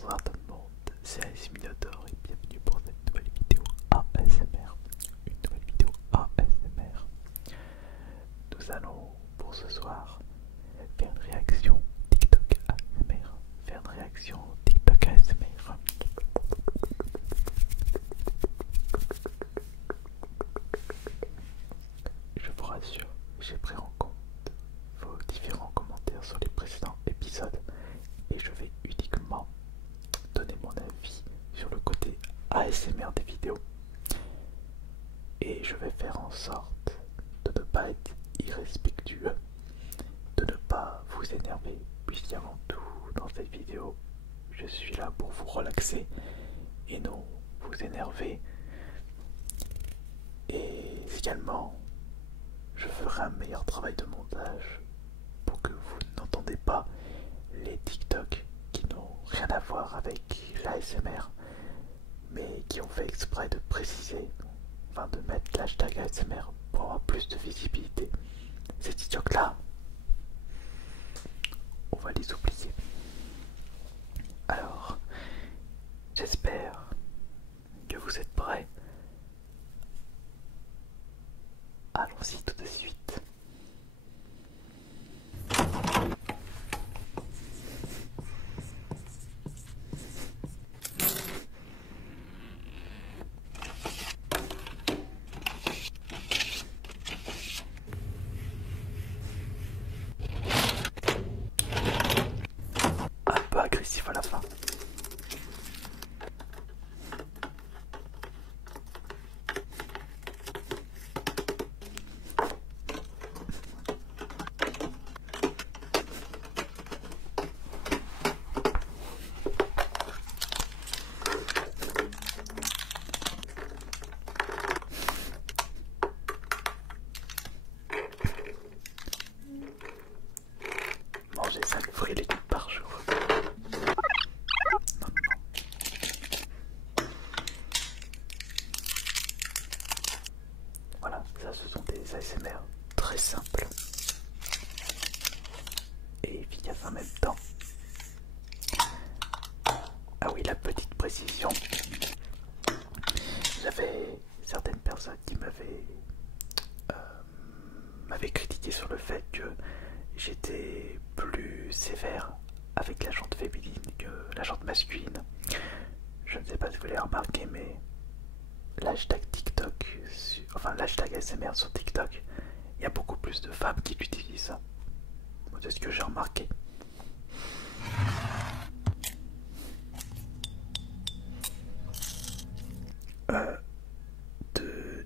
Bonsoir tout le monde, c'est Alice Minotaur et bienvenue pour cette nouvelle vidéo ASMR. Une nouvelle vidéo ASMR. Nous allons pour ce soir faire une réaction TikTok ASMR. Faire une réaction TikTok ASMR. Je vous rassure, j'ai pris en compte vos différents commentaires sur les précédents épisodes et je vais uniquement donner mon avis sur le côté ASMR des vidéos. Et je vais faire en sorte de ne pas être irrespectueux, de ne pas vous énerver, puisqu'avant tout dans cette vidéo, je suis là pour vous relaxer et non vous énerver. Et également, je ferai un meilleur travail de montage pour que vous n'entendez pas les TikTok qui n'ont rien à voir avec l'ASMR, mais qui ont fait exprès de préciser, enfin de mettre l'hashtag ASMR pour avoir plus de visibilité. Ces TikTok là, on va les oublier. Alors, j'espère que vous êtes prêts. Allons-y tout de suite. Un peu agressif à la fin. Manger 5 fruits et légumes par jour. Non, non, non. Voilà, ça ce sont des ASMR très simples et efficaces en même temps. Ah oui, la petite précision. J'avais certaines personnes qui m'avaient critiqué sur le fait que j'étais plus sévère avec la jante féminine que la jante masculine. Je ne sais pas si vous l'avez remarqué, mais l'hashtag TikTok, enfin l'hashtag ASMR sur TikTok, il y a beaucoup plus de femmes qui l'utilisent. C'est ce que j'ai remarqué.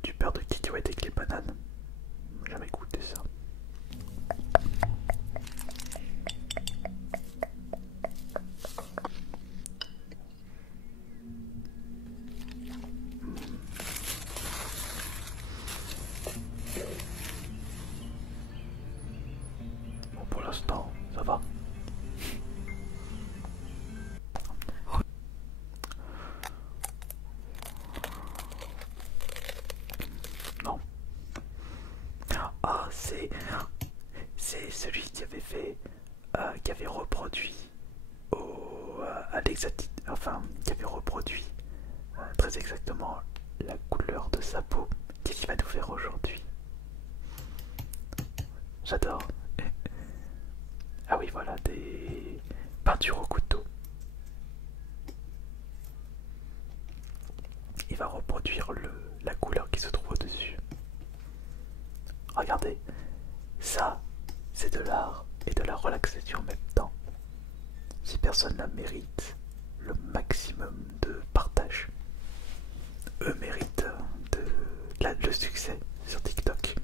Du beurre de cacahuète avec les bananes. J'ai jamais goûté ça. Bon, pour l'instant, ça va. Non. Ah, c'est celui qui avait fait, qui avait reproduit à l'exactitude, enfin, qui avait reproduit très exactement la couleur de sa peau. Qu'est-ce qu'il va nous faire aujourd'hui? J'adore. Ah oui, voilà, des peintures au couteau. Il va reproduire la couleur qui se trouve au-dessus. Regardez, ça, c'est de l'art et de la relaxation en même temps. Si personne la mérite le maximum de partage, eux méritent le succès sur TikTok.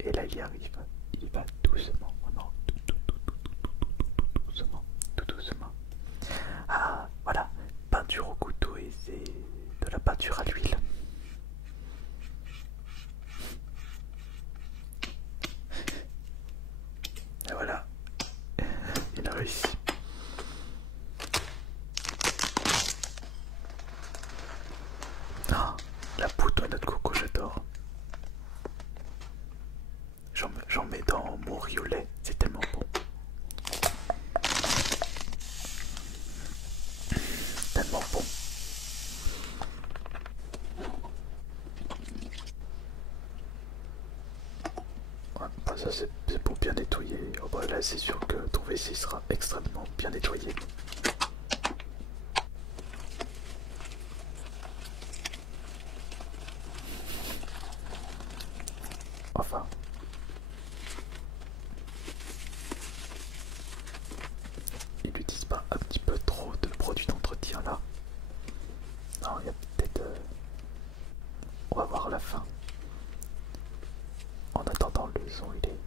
Et là, il y arrive. Il va doucement, vraiment, doucement, tout doucement. Ah, voilà, peinture au couteau et c'est de la peinture à l'huile. Et voilà, il a réussi. c'est sûr que ton WC sera extrêmement bien nettoyé. Enfin, ils n'utilisent pas un petit peu trop de produits d'entretien là. Non, il y a peut-être... On va voir à la fin. En attendant, le son il est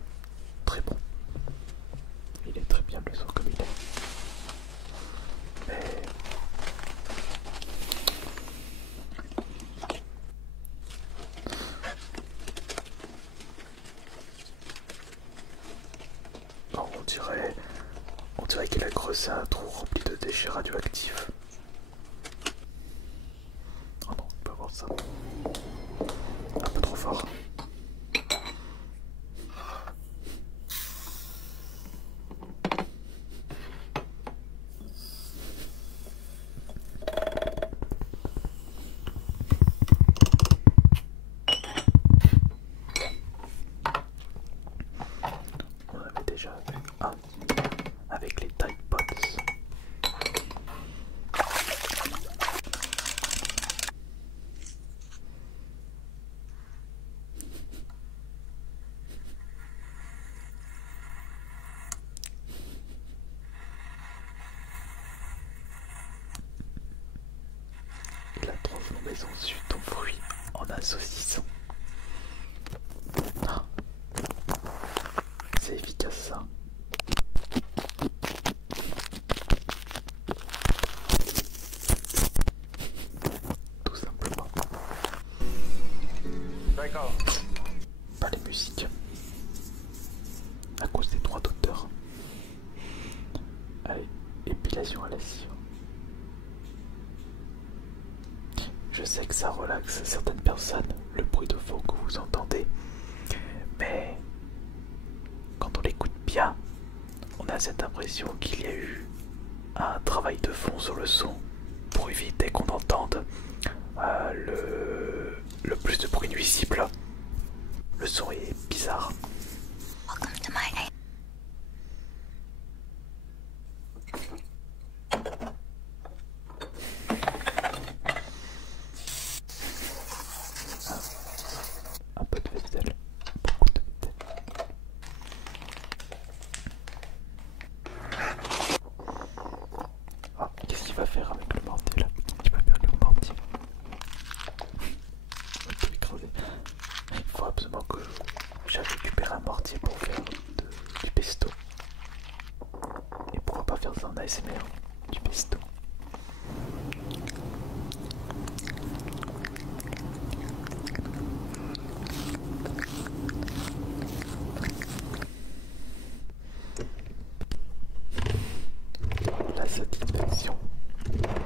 très bon. Il est très bien le son comme il est. Mais... bon, on dirait qu'il a creusé un trou rempli de déchets radioactifs. Oh non, on peut voir ça. Un peu trop fort. On avait déjà vu un avec les Tide Pods. Et la transformation suit ton fruit en un saucisson. Ah, c'est efficace ça. Tout simplement. D'accord. Pas les musiques. À cause des droits d'auteur. Allez, épilation à la cire. Je sais que ça relaxe certaines personnes, le bruit de fond que vous entendez, mais quand on l'écoute bien, on a cette impression qu'il y a eu un travail de fond sur le son pour éviter qu'on entende le plus de bruit nuisible. Le son est bizarre. Un peu de vaisselle, beaucoup de vaisselle. Ah, qu'est-ce qu'il va faire avec le mortier là? Il va faire le mortier. On peut écraser. Il faut absolument que j'aille récupérer un mortier pour faire du pesto. Et pourquoi pas faire ça en ASMR, du pesto. La satisfaction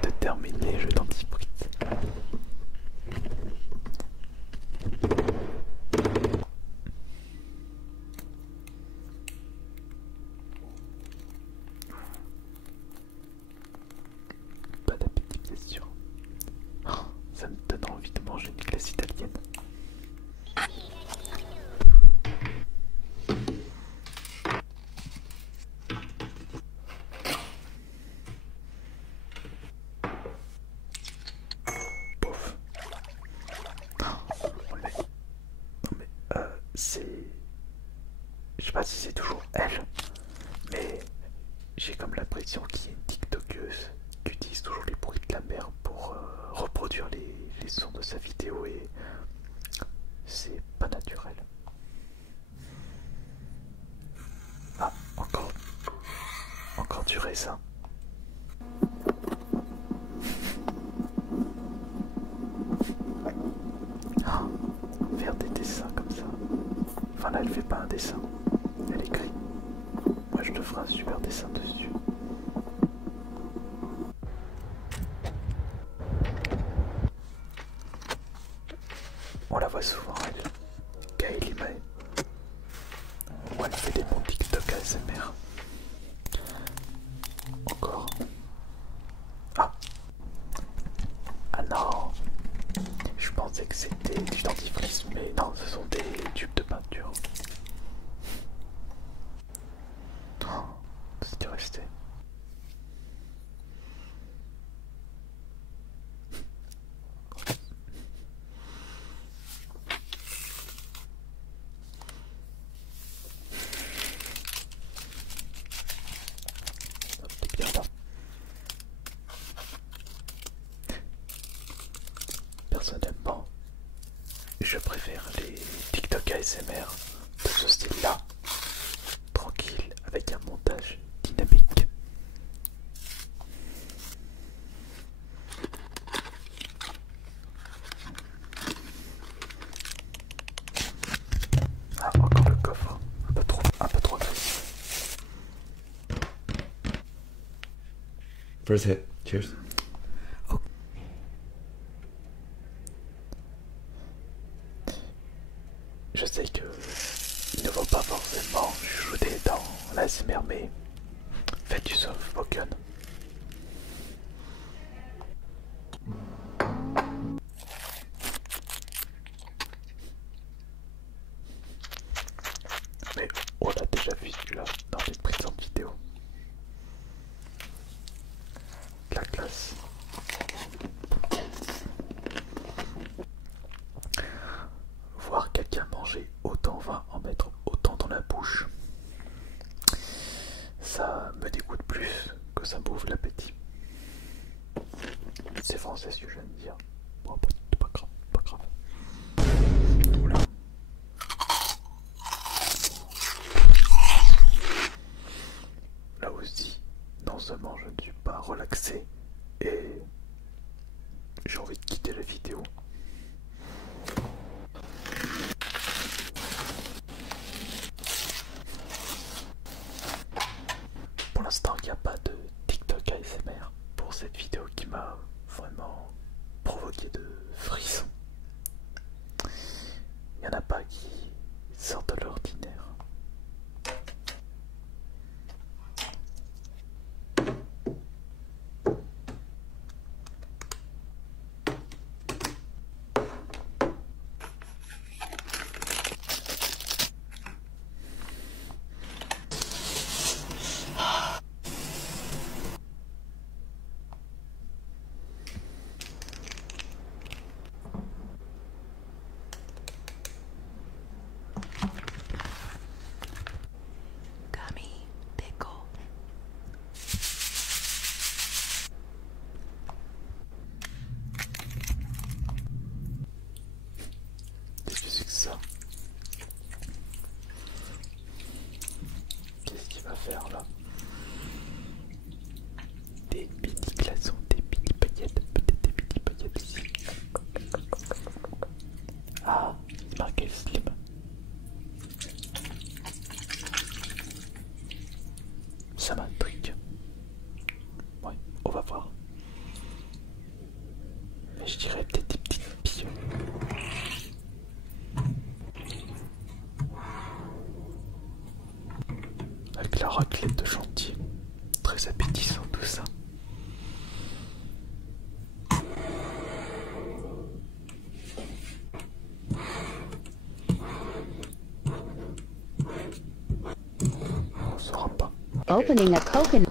de terminer le jeu dentifrice. Pas d'appétit bien sûr. Oh, ça me donne envie de manger une glace italienne. Pouf. Oh, non mais c'est... Je sais pas si c'est toujours elle, mais j'ai comme l'impression qu'il y a une TikTokeuse qui utilise toujours les bruits de la mer pour reproduire les sons de sa vidéo et c'est pas naturel. Ah, encore du raisin. Ah, faire des dessins comme ça. Enfin là elle fait pas un dessin, elle écrit. Moi je te ferai un super dessin dessus. On la voit souvent elle, Kylie Mae. Ouais, elle fait des bons TikTok ASMR. Encore. Ah. Ah non. Je pensais que c'était du dentifrice, mais non, ce sont des tubes de peinture. ce qui restait. T'es bien là. Personnellement, je préfère les TikTok ASMR de ce style-là, tranquille, avec un montage dynamique. Ah, encore le coffre, un peu trop agressif. First hit. Cheers. Je sais que il ne faut pas forcément chuchoter dans l'ASMR, mais faites du soft spoken. Mais on l'a déjà vu celui-là dans les précédentes vidéos. La classe. Voir quelqu'un manger autant va en mettre autant dans la bouche, ça me dégoûte plus que ça m'ouvre l'appétit. C'est français ce que je viens de dire. Bon, c'est pas grave, pas grave. Voilà. Là aussi, non seulement je ne suis pas relaxé et j'ai envie de quitter la vidéo. Pour l'instant, il n'y a pas de TikTok ASMR pour cette vidéo qui m'a vraiment provoqué de frissons. Il n'y en a pas qui sortent de l'ordinaire. Gummy pickle. Qu'est-ce que c'est que ça? Qu'est-ce qu'il va faire là? Des petits glaçons, des petits paillettes, peut-être des petits paillettes ici. Ah, c'est marqué slim. Ça m'intrigue. Ouais, on va voir. Mais je dirais peut-être des petites pilles. Avec la raclette de chantier. Très appétissant tout ça. On saura pas. Opening a coconut.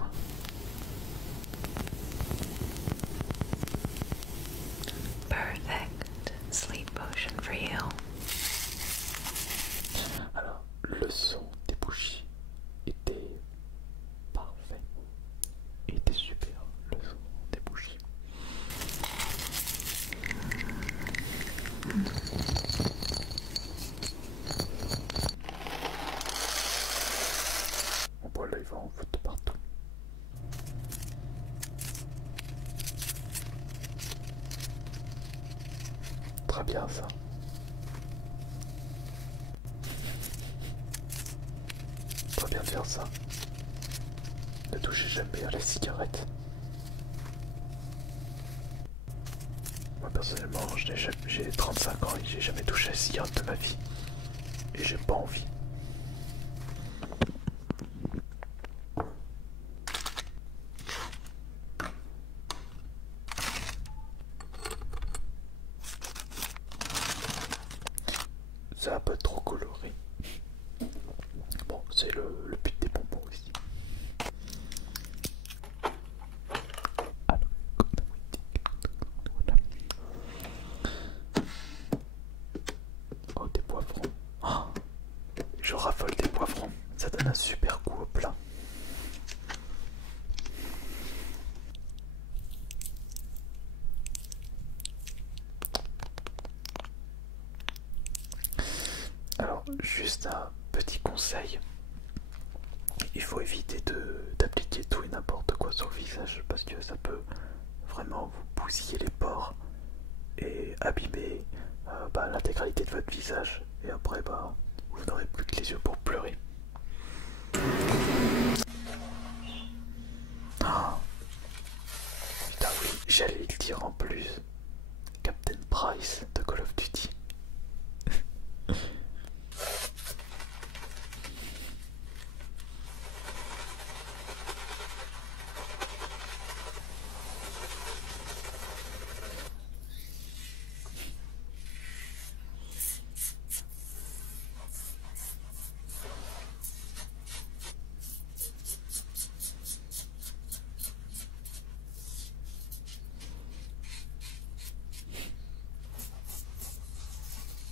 Perfect sleep potion for you. Alors, le son des bougies était parfait. Il était super, le son des bougies. Bon, là, il va en foutre partout. Très bien ça. Très bien de faire ça. Ne touchez jamais à la cigarette. Moi personnellement, j'ai 35 ans et j'ai jamais touché à la cigarette de ma vie. Et j'ai pas envie. C'est un peu trop coloré. Bon, c'est le but des bonbons aussi. juste un petit conseil. Il faut éviter d'appliquer tout et n'importe quoi sur le visage parce que ça peut vraiment vous bousiller les pores et abîmer l'intégralité de votre visage. Et après, vous n'aurez plus que les yeux pour pleurer. Oh. Putain, oui, j'allais le dire en plus. Captain Price de Call of Duty.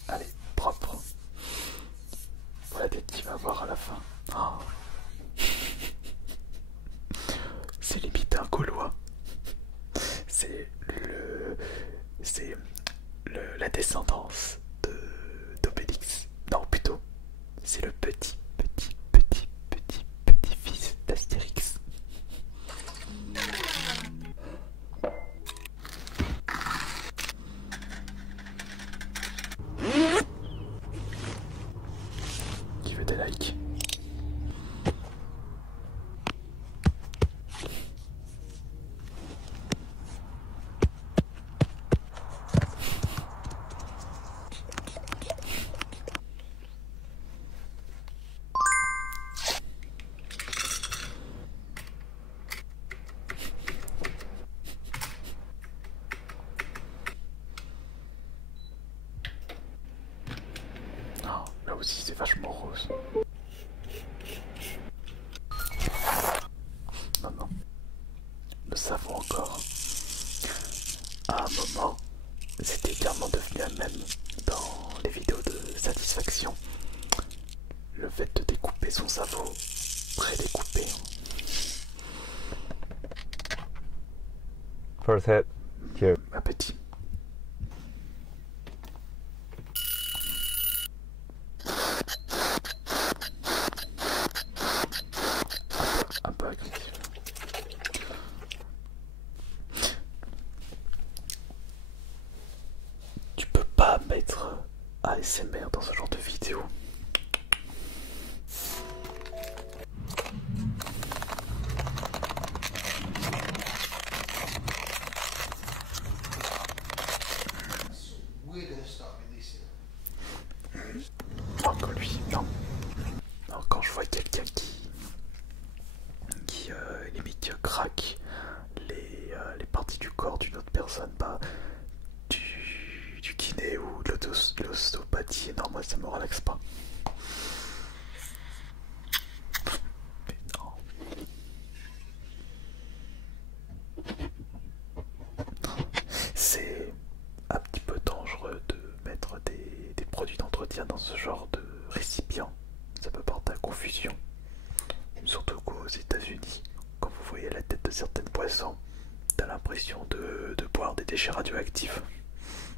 Allez, propre. Voilà la tête qu'il va avoir à la fin. Oh. C'est limite un Gaulois. C'est la descendance d'Obélix. Non, plutôt, c'est le petit fils d'Astérix. Qui veut des likes? Oh, là aussi c'est vachement rose. Non. Nous savons encore. À un moment, c'était clairement devenu un mème dans les vidéos de satisfaction. Le fait de découper son cerveau, pré-découpé. First hit. Cute. Appétit. Un peu agressif. Tu peux pas mettre ASMR dans ce genre de vidéo. Encore lui, non. Non, quand je vois quelqu'un qui limite craque les parties du corps d'une autre personne, du kiné ou de l'ostéopathie, non, moi ça me relaxe pas. Mais non. C'est un petit peu dangereux de mettre des produits d'entretien dans ce genre de récipient. Ça peut porter à confusion. Surtout qu'aux États-Unis, quand vous voyez la tête de certaines poissons, t'as l'impression de boire des déchets radioactifs.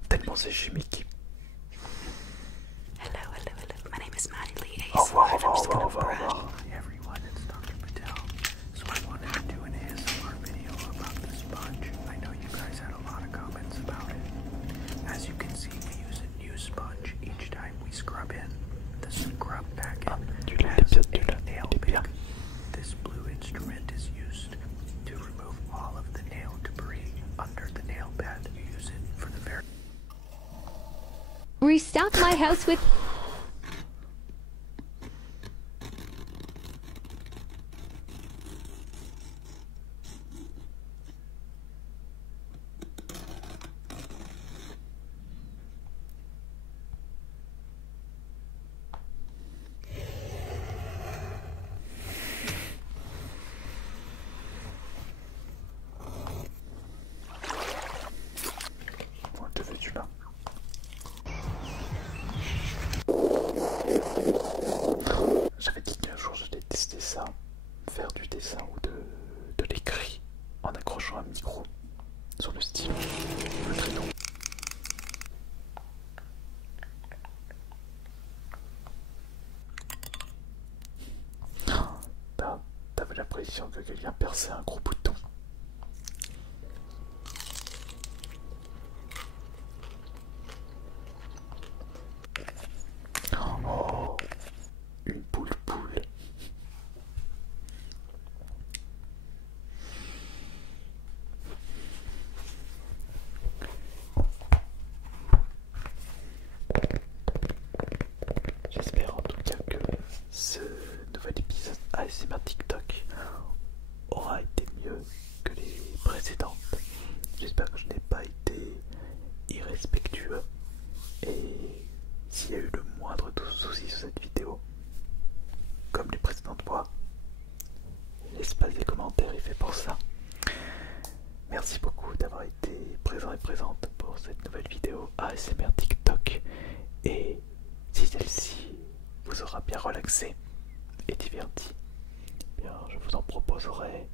Tellement c'est chimique. Hello. My name is Maddie Lee. Au revoir, au revoir, au revoir, au revoir, au revoir. Hi everyone, it's Dr. Patel. So I wanted to do an ASMR video about the sponge. I know you guys had a lot of comments about it. As you can see, we use a new sponge each time we scrub in. The scrub packet has a nail pick. This blue instrument is used to remove all of the nail debris under the nail bed. You use it for the very Restock my house with Bon, te veux-tu là? J'avais dit qu'un jour j'allais tester ça, faire du dessin ou de l'écrit en accrochant un micro sur le stylo, le crayon. j'avais bien percé un gros bouton. Oh, une poule. J'espère en tout cas que ce nouvel épisode ASMR TikTok aura été mieux que les précédentes. J'espère que je n'ai pas été irrespectueux et s'il y a eu le moindre souci sur cette vidéo, comme les précédentes fois, l'espace des commentaires est fait pour ça. Merci beaucoup d'avoir été présent et présente pour cette nouvelle vidéo ASMR TikTok. Et si celle-ci vous aura bien relaxé et diverti, eh bien je vous en proposerai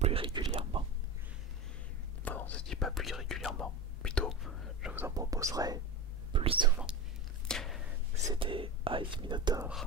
plus régulièrement. Enfin non, je ne dis pas plus régulièrement, plutôt je vous en proposerai plus souvent. C'était AS Minotaur